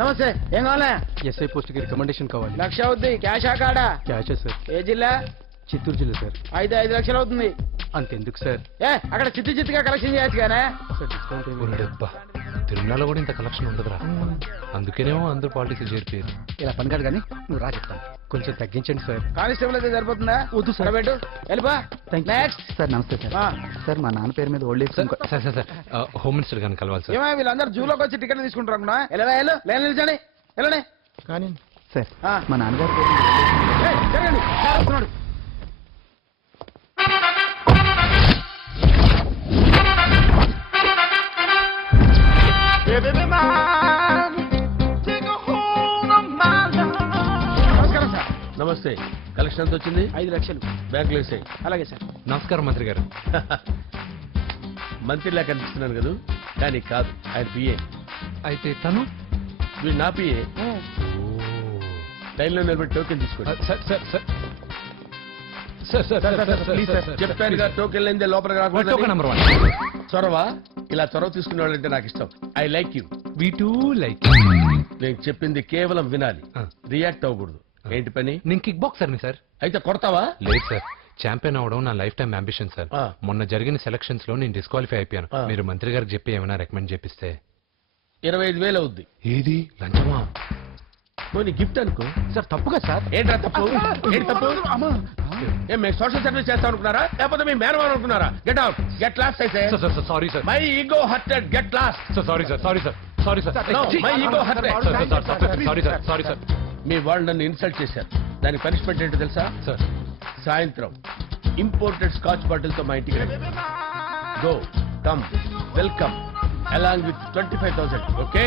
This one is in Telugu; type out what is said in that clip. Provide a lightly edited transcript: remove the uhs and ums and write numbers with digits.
నమస్తే. ఏం కావాలా? ఎస్ఐ పోస్ట్ కి రికమెండేషన్ కావాలి. 1,00,000 అవుద్ది. క్యాషా కాడా? క్యాషే సార్. ఏ జిల్లా? చిత్తూరు జిల్లా సార్. అయితే 5 లక్షలు అవుతుంది. అంతెందుకు సార్? అక్కడ చిత్తుగా కలెక్షన్ చేయొచ్చు కానీ సార్ డిస్కౌంట్ ఏమి? డబ్బా తిరుమలలో కూడా ఇంత కలెక్షన్ ఉండదురా. అందుకేనేమో అందరూ పాలిటిక్స్ చేరిపోయారు. ఇలా పని కాదు కానీ నువ్వు రా చెప్తాను. కొంచెం తగ్గించండి సార్. కానిస్టేబుల్ అయితే సరిపోతుందా? వద్దు సార్. పెట్టు వెళ్ళిపా. నెక్స్ట్. సార్ నమస్తే సార్. సార్ మా నాన్న పేరు మీద old age sir sir sir home minister గారిని కలవాలి సార్. ఏమో వీళ్ళందరూ జూలోకి వచ్చి టికెట్ తీసుకుంటారు అనుకున్నా. ఎలా లేని నిలిచండి. వెళ్ళండి. కానీ సార్ మా నాన్నగారి పేరు మీద జరగండి. సార్ వస్తున్నాడు. నమస్కారం సార్. నమస్తే. కలెక్షన్ ఎంత వచ్చింది? 5 లక్షలు. బ్యాంకులో వేసాయి. అలాగే సార్. నమస్కారం మంత్రి గారు. మంత్రిలా కనిపిస్తున్నాను కదా, కానీ కాదు, ఆయన పిఏ. అయితే తను వీడు నా పిఏ. లైన్లో నిలబెట్టి టోకెన్ తీసుకోండి. Sir sir sir sir sir sir చెప్పాను కదా, టోకెన్ లేనిదే లోపలికి టోకెన్ రాకూడదు. నెంబర్ 1. చొరవ, ఇలా చొరవ తీసుకునే వాళ్ళంటే నాకు ఇష్టం. I like you. We two like. నేను చెప్పింది కేవలం వినాలి, రియాక్ట్ అవ్వకూడదు. ఏంటి పని? నేను కిక్ బాక్సర్ని సార్. అయితే కొడతావా? లేదు సార్, ఛాంపియన్ అవడం నా లైఫ్ టైం అంబిషన్ సార్. మొన్న జరిగిన సెలక్షన్స్ లో నేను డిస్క్వాలిఫై అయిపోయాను. మీరు మంత్రి గారికి చెప్పి ఏమైనా రికమెండ్ చేపిస్తే. 25,000 అవుద్ది. ఏది లంచమా? పోనీ గిఫ్ట్ అనుకో. సార్ తప్పుగా సార్. ఏంట్రా తప్పు? ఏంటి తప్పు? ఏం మేము సోషల్ సర్వీస్ చేస్తాం అనుకున్నారా, లేకపోతే మీ మేనమాన్ అనుకున్నారా? Get out, get lost. అయితే sorry sir. My ego hurted, get lost. Sorry sir, sorry sir, sorry sir. My ego hurted. Sorry sir, sorry sir. మీ వాళ్ళు నన్ను ఇన్సల్ట్ చేశారు. దానికి పనిష్మెంట్ ఏంటో తెలుసా? సార్ సాయంత్రం ఇంపోర్టెడ్ స్కాచ్ బాటిల్ తో మా ఇంటికి రండి. Go, come, welcome along with 25,000. Okay?